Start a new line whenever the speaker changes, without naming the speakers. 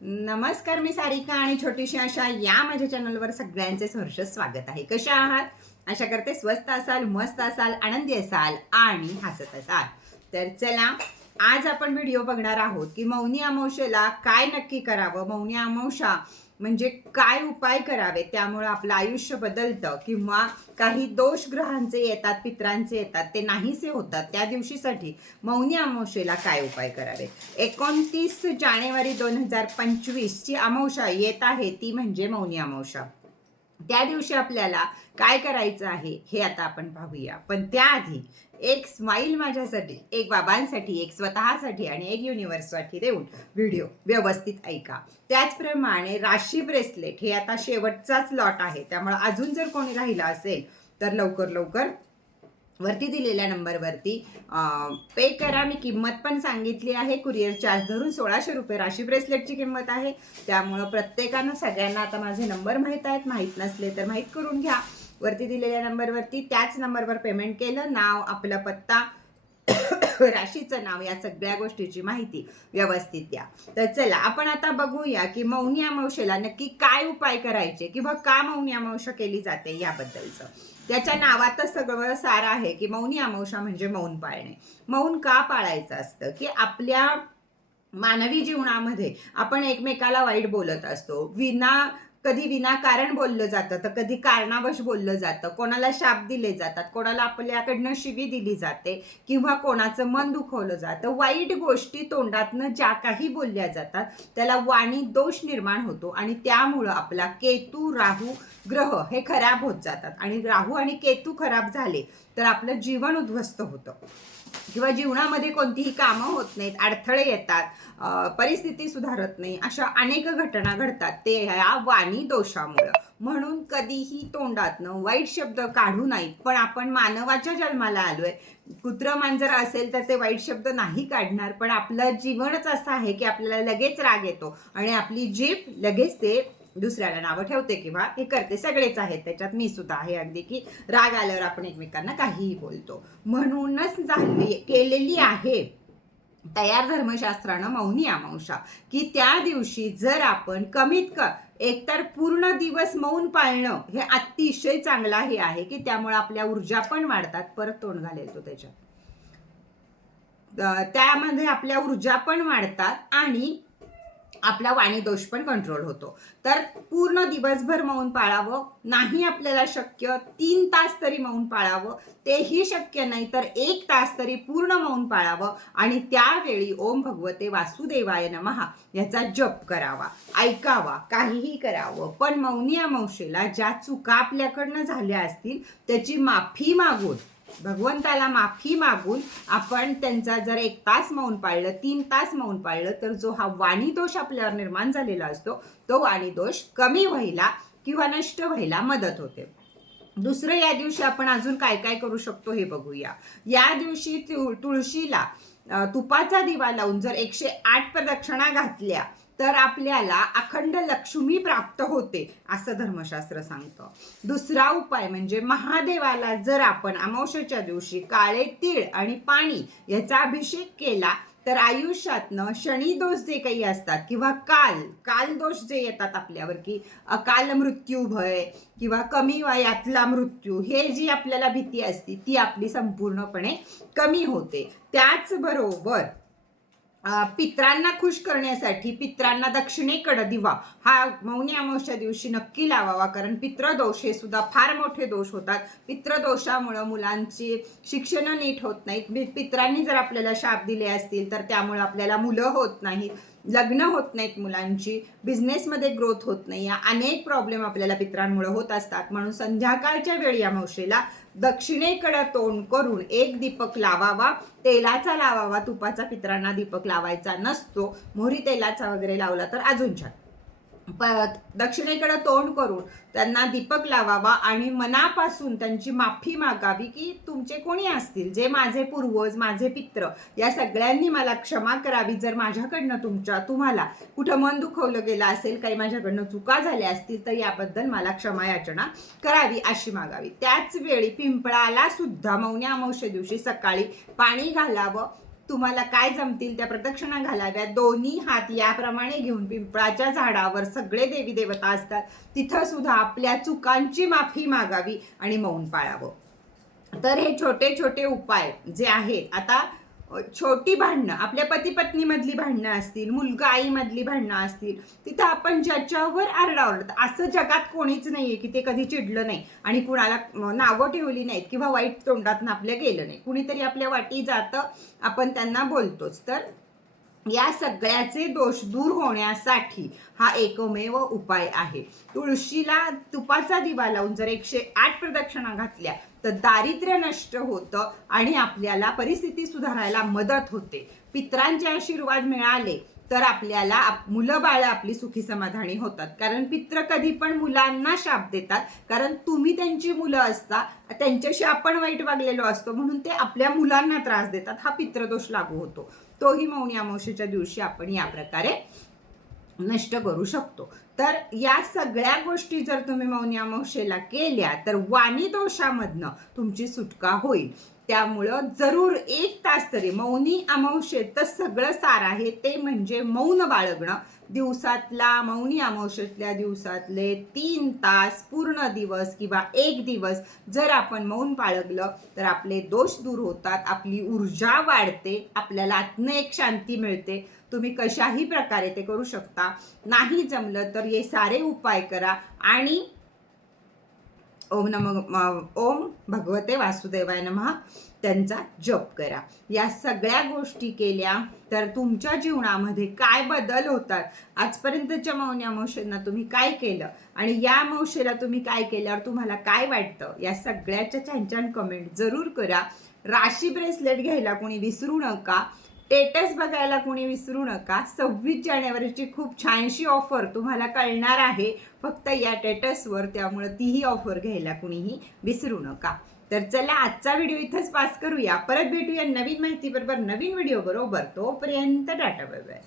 नमस्कार मी सारिका आणि छोटीशी आशा या माझ्या चॅनलवर सगळ्यांचे सहर्ष स्वागत आहे. कशा आहात? आशा करते स्वस्त असाल मस्त असाल आनंदी असाल आणि हसत असाल. तर चला आज आपण व्हिडिओ बघणार आहोत की मौनी अमावशेला काय नक्की करावं? मौनी अमावशा म्हणजे काय उपाय करावे? त्यामुळे आपलं आयुष्य बदलतं किंवा काही दोष ग्रहांचे येतात पित्रांचे येतात ते नाहीसे होतात. त्या दिवशीसाठी मौनी अमावशेला काय उपाय करावे? एकोणतीस जानेवारी दोन हजार पंचवीसची अमावशा येत आहे ती म्हणजे मौनी अमावशा त्या दिवशी आपल्याला काय करायचं आहे हे आता आपण पाहूया. पण त्याआधी एक स्माईल माझ्यासाठी एक बाबांसाठी एक स्वतःसाठी आणि एक युनिव्हर्ससाठी देऊन व्हिडिओ व्यवस्थित ऐका. त्याचप्रमाणे राशी ब्रेसलेट हे आता शेवटचाच लॉट आहे. त्यामुळे अजून जर कोणी राहिलं असेल तर लवकर लवकर वरती दिलेल्या नंबरवरती पे करा. मी किंमत पण सांगितली आहे. कुरिअर चार्ज धरून सोळाशे रुपये राशी ब्रेसलेटची किंमत आहे. त्यामुळं प्रत्येकानं सगळ्यांना आता माझे नंबर माहीत आहेत. माहीत नसले तर माहीत करून घ्या. वरती दिलेल्या नंबरवरती त्याच नंबरवर पेमेंट केलं. नाव आपला पत्ता राशीचं नाव या सगळ्या गोष्टीची माहिती व्यवस्थित द्या. तर चला आपण आता बघूया की मौनी अमावशेला नक्की काय उपाय करायचे किंवा का मौनी अमावश केली जाते याबद्दलचं. त्याच्या नावातच सगळं सार आहे की मौनी अमावशा म्हणजे मौन पाळणे. मौन का पाळायचं असतं? की आपल्या मानवी जीवनामध्ये आपण एकमेकाला वाईट बोलत असतो. विना कधी विनाकारण बोललं जातं तर कधी कारणावश बोललं जातं. कोणाला शाप दिले जातात कोणाला आपल्याकडनं शिवी दिली जाते किंवा कोणाचं मन दुखवलं जातं. वाईट गोष्टी तोंडातनं ज्या काही बोलल्या जातात त्याला वाणी दोष निर्माण होतो आणि त्यामुळं आपला केतू राहू ग्रह हे खराब होत जातात. आणि राहू आणि केतू खराब झाले तर आपलं जीवन उद्ध्वस्त होतं. किंवा जीवनामध्ये कोणतीही कामं होत नाहीत अडथळे येतात परिस्थिती सुधारत नाही अशा अनेक घटना घडतात. ते ह्या वाणी दोषामुळं. म्हणून कधीही तोंडातनं वाईट शब्द काढू नाहीत पण आपण मानवाच्या जन्माला आलोय. कुत्र मांजर असेल तर ते वाईट शब्द नाही काढणार. पण आपलं जीवनच असं आहे की आपल्याला लगेच राग येतो. आणि आपली जीभ लगेच ते दुसऱ्याला नावं ठेवते किंवा हे करते. सगळेच आहेत. त्याच्यात मी सुद्धा आहे अगदी की राग आल्यावर आपण एकमेकांना काहीही बोलतो. म्हणूनच झाली केलेली आहे. तयार धर्मशास्त्रानं मौनी अमांशा की त्या दिवशी जर आपण कमीत क एकतर पूर्ण दिवस मौन पाळणं हे अतिशय चांगलं हे आहे की त्यामुळे आपल्या ऊर्जा पण वाढतात. परत तोंड घालेल तो त्याच्यात. त्यामध्ये आपल्या ऊर्जा पण वाढतात आणि आपला वाणी दोष पण कंट्रोल होतो. तर पूर्ण दिवसभर मौन पाळावं नाही आपल्याला शक्य तीन तास तरी मौन पाळावं तेही शक्य नाही तर एक तास तरी पूर्ण मौन पाळावं आणि त्यावेळी ओम भगवते वासुदेवाय नमहा याचा जप करावा ऐकावा काहीही करावं. पण मौनी अमावशेला ज्या चुका आपल्याकडनं झाल्या असतील त्याची माफी मागून भगवंताला माफी मागून आपण त्यांचा जर एक तास मौन पाळलं तीन तास मौन पाळलं तर जो हा वाणी दोष आपल्यावर निर्माण झालेला असतो तो वाणी दोष कमी व्हायला किंवा नष्ट व्हायला मदत होते. दुसरं या दिवशी आपण अजून काय काय करू शकतो हे बघूया. या दिवशी तुळशीला तुपाचा दिवा लावून जर एकशे आठ प्रदक्षिणा घातल्या तर आपल्याला अखंड लक्ष्मी प्राप्त होते असं धर्मशास्त्र सांगतं. दुसरा उपाय म्हणजे महादेवाला जर आपण अमावस्याच्या दिवशी काळे तीळ आणि पाणी याचा अभिषेक केला तर आयुष्यातनं शनी दोष जे काही असतात किंवा काल काल दोष जे येतात आपल्यावर की अकाल मृत्यू भय किंवा कमी वयातला मृत्यू हे जी आपल्याला भीती असते ती आपली संपूर्णपणे कमी होते. त्याचबरोबर पित्रांना खुश करण्यासाठी पित्रांना दक्षिणेकडे दिवा. हा मौनी अमावस्या दिवशी नक्की लावावा कारण पित्रदोष हे सुद्धा फार मोठे दोष होतात. पित्रदोषामुळं मुलांची शिक्षण नीट होत नाहीत. पित्रांनी जर आपल्याला शाप दिले असतील तर त्यामुळे आपल्याला मुलं होत नाहीत. लग्न होत नाहीत मुलांची बिझनेसमध्ये ग्रोथ होत नाही. या अनेक प्रॉब्लेम आपल्याला पित्रांमुळे होत असतात. म्हणून संध्याकाळच्या वेळी या मावशेला दक्षिणेकडे तोंड करून एक दीपक लावावा तेलाचा लावावा तुपाचा पित्रांना दीपक लावायचा नसतो. मोहरी तेलाचा वगैरे लावला तर अजून छान. प दक्षिणेकडं तोंड करून त्यांना दीपक लावावा आणि मनापासून त्यांची माफी मागावी की तुमचे कोणी असतील? जे माझे पूर्वज माझे पित्र या सगळ्यांनी मला क्षमा करावी जर माझ्याकडनं तुमच्या तुम्हाला कुठं मन दुखवलं गेलं असेल काही माझ्याकडनं चुका झाल्या असतील तर याबद्दल मला क्षमा याचना करावी अशी मागावी. त्याच वेळी पिंपळाला सुद्धा मौन्या अमावस्या दिवशी सकाळी पाणी घालावं तुम्हाला काय जमतील त्या प्रदक्षिणा घालाव्या दोन्ही हात याप्रमाणे घेऊन पिंपळाच्या झाडावर सगळे देवी देवता असतात. तिथं सुद्धा आपल्या चुकांची माफी मागावी आणि मौन पाळावं. तर हे छोटे छोटे उपाय जे आहेत आता छोटी भांडणं आपल्या पती पत्नीमधली भांडणं असतील मुलगा आईमधली भांडणं असतील तिथं आपण ज्याच्यावर आरडाओरड असं जगात कोणीच नाहीये की ते कधी चिडलं नाही आणि कुणाला नावं ठेवली नाहीत किंवा वाईट तोंडात आपल्या गेलं नाही. कुणीतरी आपल्या वाटी जातं आपण त्यांना बोलतोच. तर या सगळ्याचे दोष दूर होण्यासाठी हा एकमेव उपाय आहे. तुळशीला तुपाचा दिवा लावून जर एकशे आठ प्रदक्षिणा घातल्या तर दारिद्र्य नष्ट होतं आणि आपल्याला परिस्थिती सुधारायला मदत होते. पित्रांचे आशीर्वाद मिळाले तर आपल्याला आप- मुलं बाळ आपली सुखी समाधानी होतात. कारण पित्र कधी पण मुलांना शाप देतात. कारण तुम्ही त्यांची मुलं असता त्यांच्याशी आपण वाईट वागलेलो असतो म्हणून ते आपल्या मुलांना त्रास देतात. हा पित्रदोष लागू होतो. तोही मौनी अमावशेच्या दिवशी आपण या प्रकारे नष्ट करू शकतो. तर या सगळ्या गोष्टी जर तुम्ही मौनी अमावशेला केल्या तर वाणी दोषामधनं तुमची सुटका होईल. त्यामुळं जरूर एक तास तरी मौनी अमावस्येत सगळं सार आहे. ते म्हणजे मौन बाळगणं. दिवसातला मौनी अमावस्येतल्या दिवसातले तीन तास पूर्ण दिवस किंवा एक दिवस जर आपण मौन बाळगलं तर आपले दोष दूर होतात आपली ऊर्जा वाढते आपल्याला आत्म एक शांती मिळते. तुम्ही कशाही प्रकारे ते करू शकता. नाही जमलं तर हे सारे उपाय करा आणि ओम नम ओम भगवते वासुदेवाय नमः. त्यांचा जप करा. या सगळ्या गोष्टी केल्या तर तुमच्या जीवनामध्ये काय बदल होतात? आजपर्यंतच्या मौनी अमावस्येंना तुम्ही काय केलं? आणि या अमावस्येला तुम्ही काय केल्यावर तुम्हाला काय वाटतं? या सगळ्याच्या छान छान कमेंट जरूर करा. राशी ब्रेसलेट घ्यायला कोणी विसरू नका. स्टेटस बघायला कोणी विसरू नका. सव्वीस जानेवारीची खूप छानशी ऑफर तुम्हाला कळणार आहे. फक्त या टेटसवर त्यामुळं तीही ऑफर घ्यायला कुणीही विसरू नका. तर चला आजचा व्हिडिओ इथंच पास करूया. परत भेटूया नवीन माहिती बरोबर नवीन व्हिडिओ बरोबर. तोपर्यंत टाटा बाय बाय